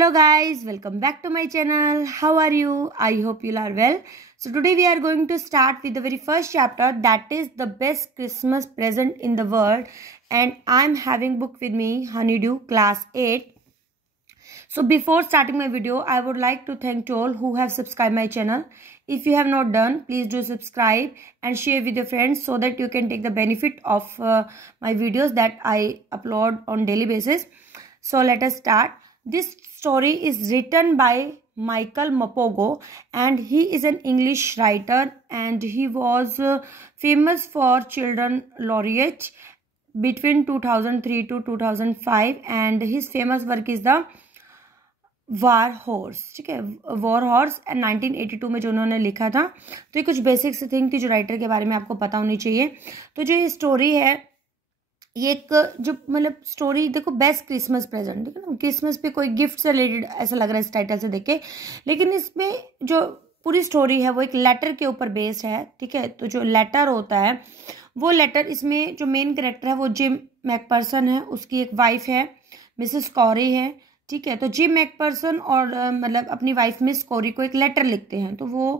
Hello guys, welcome back to my channel. How are you? I hope you are well. So today we are going to start with the very first chapter, that is the best Christmas present in the world, and I'm having book with me, Honeydew class 8. So before starting my video, I would like to thank to all who have subscribed my channel. If you have not done, please do subscribe and share with your friends so that you can take the benefit of my videos that I upload on daily basis. So let us start. This story is written by Michael Mapogo, and he is an English writer, and he was famous for children laureate between 2003 to 2005, and his famous work is the war horse. ठीक है, war horse 1982 में जो उन्होंने लिखा था. तो ये कुछ बेसिक्स थिंग थी जो राइटर के बारे में आपको पता होनी चाहिए. तो जो ये स्टोरी है, ये एक जो मतलब स्टोरी देखो, बेस्ट क्रिसमस प्रेजेंट, ठीक है ना, क्रिसमस पे कोई गिफ्ट से रिलेटेड ऐसा लग रहा है इस टाइटल से देख के, लेकिन इसमें जो पूरी स्टोरी है वो एक लेटर के ऊपर बेस्ड है. ठीक है, तो जो लेटर होता है वो लेटर, इसमें जो मेन कैरेक्टर है वो जिम मैकपर्सन है, उसकी एक वाइफ है मिसेस कॉरी है. ठीक है, तो जिम मैकपर्सन और मतलब अपनी वाइफ मिस कॉरी को एक लेटर लिखते हैं, तो वो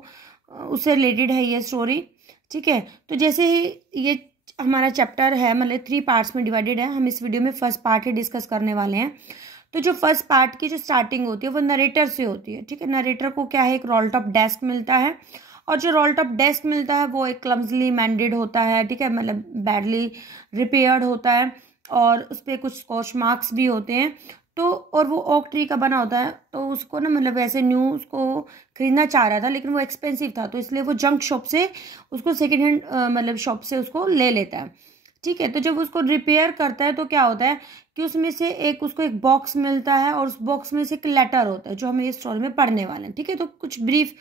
उससे रिलेटेड है ये स्टोरी. ठीक है, तो जैसे ही ये हमारा चैप्टर है मतलब 3 पार्ट्स में डिवाइडेड है. हम इस वीडियो में फर्स्ट पार्ट ही डिस्कस करने वाले हैं. तो जो फर्स्ट पार्ट की जो स्टार्टिंग होती है वो नरेटर से होती है. ठीक है, नरेटर को क्या है, एक रोल टॉप डेस्क मिलता है, और जो रोल टॉप डेस्क मिलता है वो एक क्लम्सली मैंडेड होता है. ठीक है, मतलब बैडली रिपेयर्ड होता है, और उस पर कुछ स्कॉच मार्क्स भी होते हैं. तो और वो ओक ट्री का बना होता है, तो उसको ना मतलब वैसे न्यू उसको खरीदना चाह रहा था, लेकिन वो एक्सपेंसिव था, तो इसलिए वो जंक शॉप से उसको सेकेंड हैंड मतलब शॉप से उसको ले लेता है. ठीक है, तो जब उसको रिपेयर करता है तो क्या होता है कि उसमें से एक उसको एक बॉक्स मिलता है, और उस बॉक्स में से एक लेटर होता है जो हमें इस स्टोरी में पढ़ने वाले हैं. ठीक है, तो कुछ ब्रीफ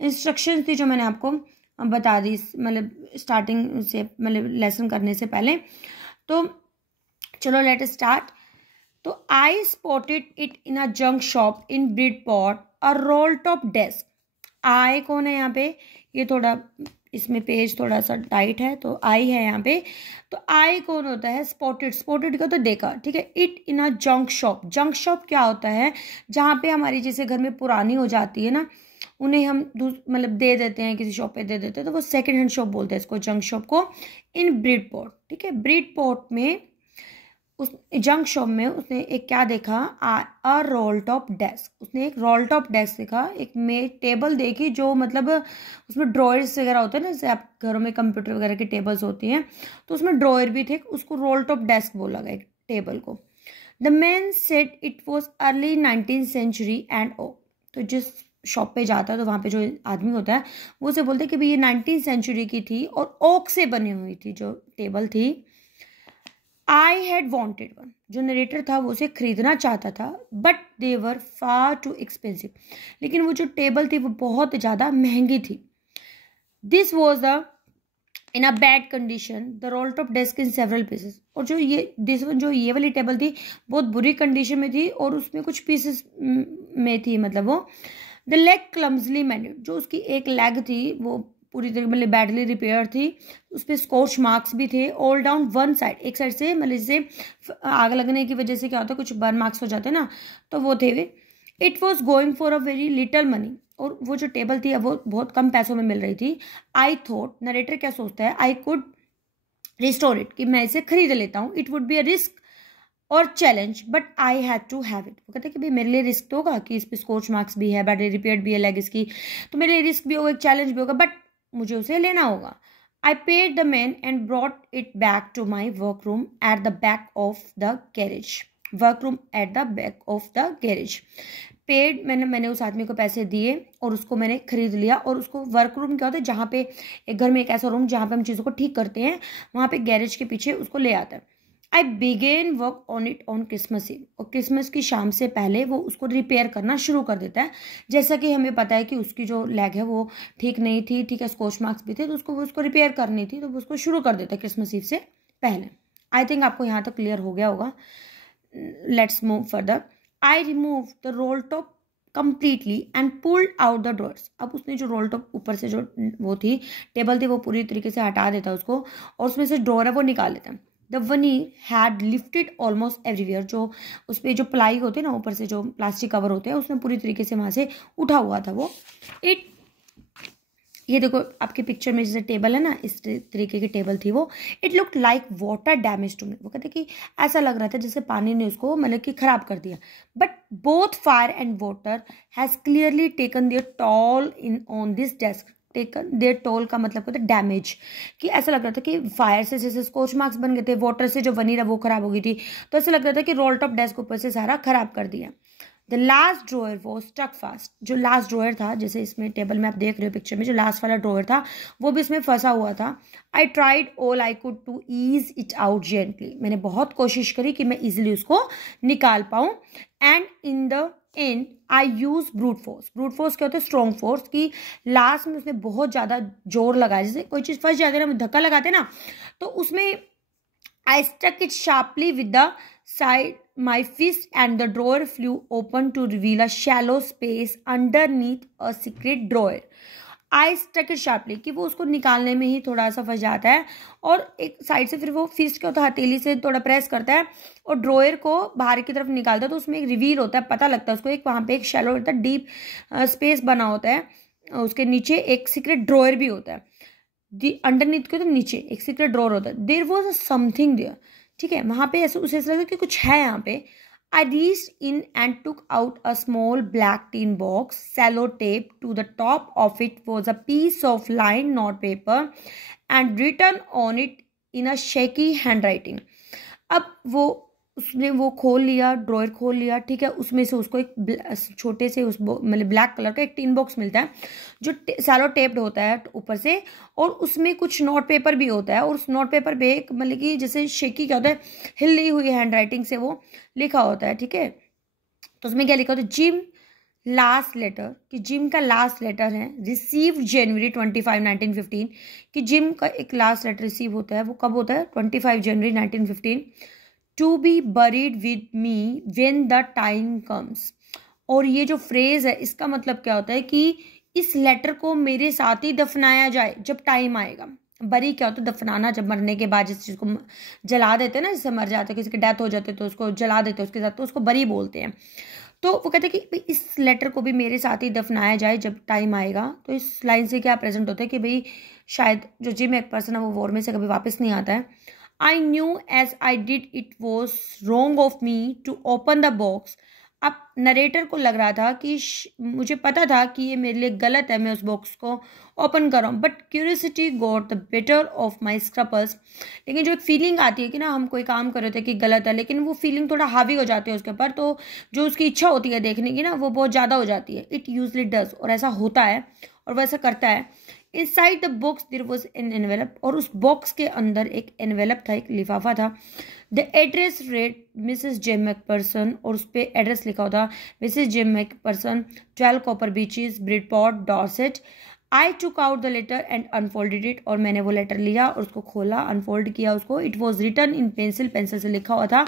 इंस्ट्रक्शंस थी जो मैंने आपको बता दी मतलब स्टार्टिंग से, मतलब लेसन करने से पहले. तो चलो लेट स्टार्ट. तो I spotted it in a junk shop in Bridport, a roll top desk. I कौन है यहाँ पे, ये थोड़ा इसमें पेज थोड़ा सा टाइट है, तो आई है यहाँ पे. तो आई कौन होता है, स्पॉटेड. स्पॉटेड का तो देखा. ठीक है, it in a junk shop. Junk shop क्या होता है, जहाँ पे हमारी जैसे घर में पुरानी हो जाती है ना, उन्हें हम मतलब दे देते हैं, किसी शॉप पे दे देते हैं, तो वो सेकेंड हैंड शॉप बोलते हैं इसको, जंक शॉप को, इन ब्रिडपॉर्ट. ठीक है, ब्रिडपॉर्ट में उस जंक शॉप में उसने एक क्या देखा, अ रोल टॉप डेस्क. उसने एक रोल टॉप डेस्क देखा, एक टेबल देखी जो मतलब उसमें ड्रॉयर्स वगैरह होते हैं ना, जैसे आप घरों में कंप्यूटर वगैरह की टेबल्स होती हैं, तो उसमें ड्रॉयर भी थे, उसको रोल टॉप डेस्क बोला गया टेबल को. The man said it was early 19th century and ओ. तो जिस शॉप पे जाता है तो वहाँ पे जो आदमी होता है वो उसे बोलते हैं कि भाई ये 19th century की थी और ओक से बनी हुई थी जो टेबल थी. I had wanted one. जो नरेटर था वो उसे खरीदना चाहता था, but they were far too expensive. लेकिन वो जो टेबल थी वो बहुत ज़्यादा महंगी थी. This was the in a bad condition, the role top desk in several pieces. और जो ये वाली टेबल थी बहुत बुरी कंडीशन में थी, और उसमें कुछ पीसेस में थी, मतलब वो द लेग क्लम्सली मैंडेड. जो उसकी एक लेग थी वो पूरी तरीके मतलब बैडली रिपेयर थी, उस पर स्कॉच मार्क्स भी थे ऑल डाउन वन साइड. एक साइड से मतलब जैसे आग लगने की वजह से क्या होता है, कुछ बर्न मार्क्स हो जाते हैं ना, तो वो थे वे. It was going for a very little money. और वो जो टेबल थी वो बहुत कम पैसों में मिल रही थी. आई थॉट, नरेटर क्या सोचता है, आई कुड रिस्टोर इट, कि मैं इसे खरीद लेता हूँ. It would be a risk और challenge, but I had to have it. वो कहते हैं कि भाई मेरे लिए रिस्क तो होगा कि इस पर स्कॉच मार्क्स भी है, बैटरी रिपेयर्ड भी है लेग इसकी, तो मेरे लिए रिस्क भी होगा, एक चैलेंज भी होगा, बट मुझे उसे लेना होगा. I paid the man and brought it back to my work room at the back of the garage. Work room at the back of the garage. Paid, मैंने उस आदमी को पैसे दिए और उसको मैंने खरीद लिया. और उसको वर्क रूम क्या होता है, जहाँ पे एक घर में एक ऐसा रूम जहाँ पे हम चीज़ों को ठीक करते हैं, वहाँ पे गैरेज के पीछे उसको ले आता है. I began work on it on Christmas Eve. और क्रिसमस की शाम से पहले वो उसको रिपेयर करना शुरू कर देता है. जैसा कि हमें पता है कि उसकी जो लेग है वो ठीक नहीं थी. ठीक है, स्कॉच मार्क्स भी थे, तो उसको रिपेयर करनी थी, तो वो उसको शुरू कर देता है क्रिसमस ईव से पहले. आई थिंक आपको यहाँ तक क्लियर हो गया होगा. Let's move further. I remove the role top completely and pulled out the drawers. अब उसने जो रोल टॉप ऊपर से जो वो थी टेबल थी वो पूरी तरीके से हटा देता है उसको, और उसमें से ड्रॉअर है वो निकाल लेता है. The veneer had lifted almost everywhere, जो उस पर जो प्लाई होते हैं ना ऊपर से जो प्लास्टिक कवर होते हैं उसमें पूरी तरीके से वहाँ से उठा हुआ था वो। ये देखो आपके पिक्चर में जैसे टेबल है ना, इस तरीके की टेबल थी वो। It look like water damage to me, वो कहते कि ऐसा लग रहा था जैसे पानी ने उसको मतलब कि खराब कर दिया। But both fire and water has clearly taken their toll in on this desk. Taken their toll का मतलब होता है डैमेज, कि ऐसा लग रहा था कि फायर से जैसे स्कॉच मार्क्स बन गए थे, वाटर से जो वनीर है वो खराब हो गई थी, तो ऐसा लग रहा था कि रोल टॉप डेस्क ऊपर से सारा खराब कर दिया। The last drawer was stuck fast, जो लास्ट ड्रॉयर था जैसे इसमें टेबल में आप देख रहे हो पिक्चर में, जो लास्ट वाला ड्रॉयर था वो भी इसमें फंसा हुआ था। I tried all I could to ease it out gently, मैंने बहुत कोशिश करी कि मैं इजिली उसको निकाल पाऊँ। And in the and I use brute force. Brute force क्या होता है? स्ट्रॉन्ग फोर्स, की लास्ट में उसने बहुत ज़्यादा जोर लगाया, जैसे कोई चीज़ फंस जाती है ना, धक्का लगाते ना, तो उसमें I stuck it sharply with the side my fist and the drawer flew open to reveal a shallow space underneath a secret drawer. I stuck it sharply, कि वो उसको निकालने में ही थोड़ा सा फंस जाता है और एक साइड से फिर वो फिस्ट क्या होता है हथेली से थोड़ा प्रेस करता है और ड्रॉयर को बाहर की तरफ निकालता है, तो उसमें एक रिवील होता है, पता लगता है उसको एक वहाँ पे एक शैलो होता है, डीप स्पेस बना होता है, उसके नीचे एक सीक्रेट ड्रॉयर भी होता है। अंडरनीथ के तो नीचे एक सीक्रेट ड्रॉर होता है। There was a something there, ठीक है, वहां पे ऐसे उसे ऐसा लगा कि कुछ है यहाँ पे। I reached in and took out a small black tin box, sellotape to the top of it was a piece of line note paper and written on it in a shaky hand writing. अब वो उसने वो खोल लिया, dryer खोल लिया, ठीक है, उसमें से उसको एक छोटे से उस मतलब ब्लैक कलर का एक टिन बॉक्स मिलता है जो सैलो टेप्ड होता है ऊपर से, और उसमें कुछ नोट पेपर भी होता है, और उस नोट पेपर पे एक मतलब कि जैसे शेकी क्या होता है, हिली हुई हैंड राइटिंग से वो लिखा होता है, ठीक है। तो उसमें क्या लिखा होता है? जिम लास्ट लेटर, कि जिम का लास्ट लेटर है, रिसीव जनवरी 25 1915, कि जिम का एक लास्ट लेटर रिसीव होता है, वो कब होता है? 25 जनवरी 1915। To be buried with me when the time comes. और ये जो फ्रेज है इसका मतलब क्या होता है कि इस लेटर को मेरे साथ ही दफनाया जाए जब टाइम आएगा। बरी क्या होता है? दफनाना, जब मरने के बाद जिस चीज़ को जला देते हैं ना, जैसे मर जाते हैं, किसी की डेथ हो जाती है तो उसको जला देते हैं उसके साथ, तो उसको बरी बोलते हैं। तो वो कहते हैं कि इस लेटर को भी मेरे साथ ही दफनाया जाए जब टाइम आएगा। तो इस लाइन से क्या प्रेजेंट होता है कि भाई शायद जो जिम एक पर्सन है वो वॉर में से कभी वापस नहीं आता है। I knew as I did it was wrong of me to open the box. अब नरेटर को लग रहा था कि मुझे पता था कि ये मेरे लिए गलत है, मैं उस बॉक्स को ओपन कर रहा हूँ, but curiosity got the better of my scruples. लेकिन जो एक फीलिंग आती है कि ना हम कोई काम कर रहे थे कि गलत है, लेकिन वो फीलिंग थोड़ा हावी हो जाती है उसके ऊपर, तो जो उसकी इच्छा होती है देखने की ना वो बहुत ज़्यादा हो जाती है। इट यूजली डज, और ऐसा होता है और वैसा करता है। Inside the box there was an envelope, और उस बॉक्स के अंदर एक एनवेलप था, एक लिफाफा था। The address read Mrs J McPherson, और उस पर एड्रेस लिखा होता Mrs J McPherson, 12 Copper Beeches, Bridport, Dorset. I took out the letter and unfolded it, और मैंने वो लेटर लिया और उसको खोला, अनफोल्ड किया उसको। It was written in pencil, pencil से लिखा हुआ था,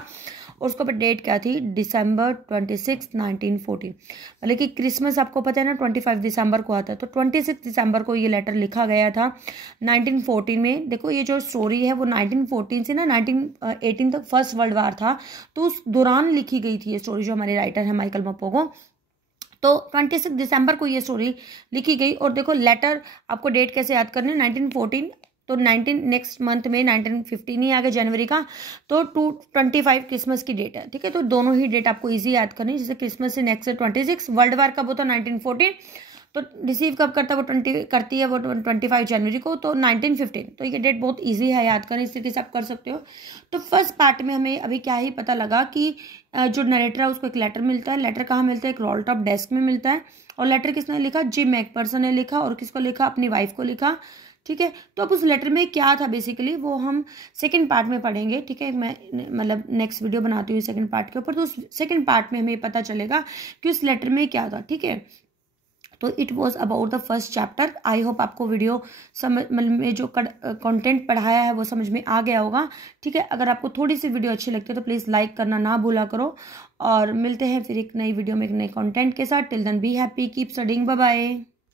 और उसके ऊपर डेट क्या थी? December 26, 1914। मतलब कि क्रिसमस आपको पता है ना 25 दिसंबर को आता है, तो 26 दिसंबर को ये लेटर लिखा गया था 1914 में। देखो ये जो स्टोरी है वो 1914 से ना 1918 तक फर्स्ट वर्ल्ड वार था, तो उस दौरान लिखी गई थी ये स्टोरी, जो हमारे राइटर है माइकल मपोगो। तो 26 दिसंबर को ये स्टोरी लिखी गई। और देखो लेटर आपको डेट कैसे याद करनी है? 1914, तो 19 नेक्स्ट मंथ में 1915 ही आ गया जनवरी का, तो 25 क्रिसमस की डेट है, ठीक है। तो दोनों ही डेट आपको इजी याद करनी है, जैसे क्रिसमस से नेक्स्ट 26, वर्ल्ड वार कब होता है? 1914, तो रिसीव कब करता है वो 20 करती है वो 25 जनवरी को, तो 1915। तो ये डेट बहुत इजी है याद करनी, इस तरीके से आप कर सकते हो। तो फर्स्ट पार्ट में हमें अभी क्या ही पता लगा कि जो नरेटर है उसको एक लेटर मिलता है। लेटर कहाँ मिलता है? एक रोल टॉप डेस्क में मिलता है। और लेटर किसने लिखा? जिम मैकपर्सन ने लिखा। और किसको लिखा? अपनी वाइफ को लिखा, ठीक है। तो अब उस लेटर में क्या था बेसिकली वो हम सेकंड पार्ट में पढ़ेंगे, ठीक है। मैं मतलब नेक्स्ट वीडियो बनाती हूँ सेकंड पार्ट के ऊपर, तो उस सेकंड पार्ट में हमें पता चलेगा कि उस लेटर में क्या था, ठीक है। तो it was about the first chapter. I hope आपको वीडियो समझ में जो कंटेंट पढ़ाया है वो समझ में आ गया होगा, ठीक है। अगर आपको थोड़ी सी वीडियो अच्छी लगती है तो प्लीज़ लाइक करना ना भूला करो, और मिलते हैं फिर एक नई वीडियो में एक नए कंटेंट के साथ। Till then be happy, keep studying, bye bye.